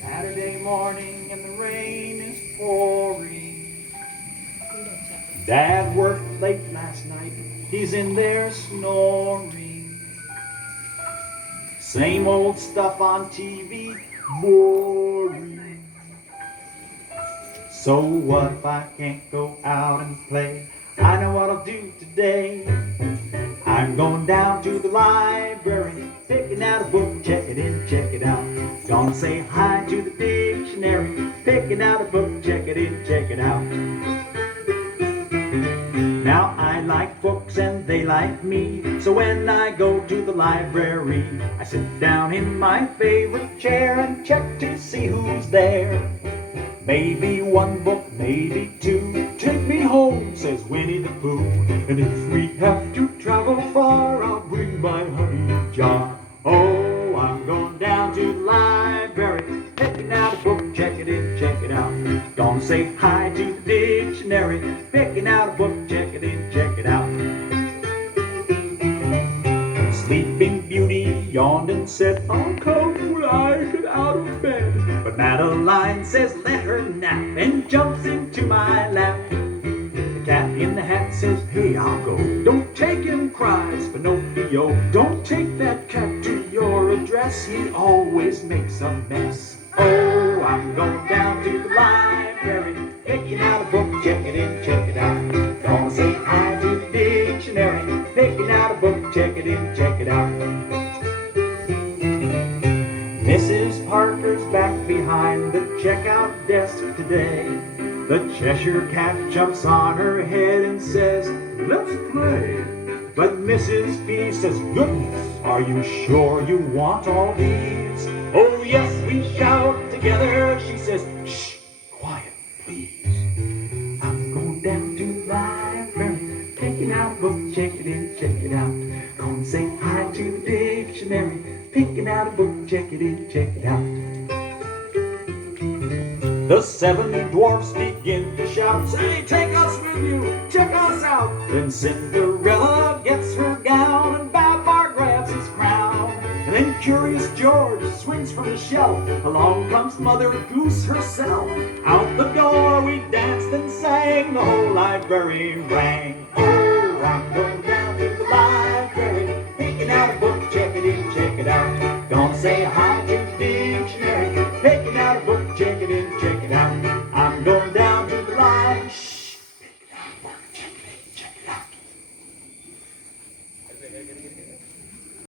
Saturday morning and the rain is pouring. Dad worked late last night, he's in there snoring. Same old stuff on TV, boring. So what if I can't go out and play? I know what I'll do today. I'm going down to the library, picking out a book, check it in, check it out. Gonna say hi to the dictionary, picking out a book, check it in, check it out. Now I like books and they like me, so when I go to the library, I sit down in my favorite chair and check to see who's there. Maybe one book, maybe two. Take me home, says Winnie the Pooh. And if we have to travel far, I'll bring my honey jar. Oh, I'm going down to the library, picking out a book, check it in, check it out. Gonna say hi to the dictionary, picking out a book, check it in, check it out. Sleeping Beauty yawned and said, I'll come when I get out of bed. But Madeline says, let her nap, and jumps into my lap. The cat in the hat says, hey, I'll go. Don't take him, cries Pinocchio. Don't take that cat to your address, he always makes a mess. Oh, I'm going down to the library, picking out a book, check it in, check it out. Gonna say hi to the dictionary, picking out a book, check it in, check it out. Mrs. Parker's back behind the checkout desk today. The Cheshire Cat jumps on her head and says, let's play. But Mrs. B says, goodness, are you sure you want all these? Oh yes, we shout together. She says, shh, quiet, please. I'm going down to the library, picking out a book, check it in, check it out. Gonna say hi to the dictionary, picking out a book, check it in, check it out. The seven dwarfs begin to shout, say, take us with you, check us out. Then Cinderella gets her gown and Babar grabs his crown. And then Curious George swings from the shelf. Along comes Mother Goose herself. Out the door we danced and sang, the whole library rang. Oh, I'm going down to the library, picking out a book, check it in, check it out. Gonna say hi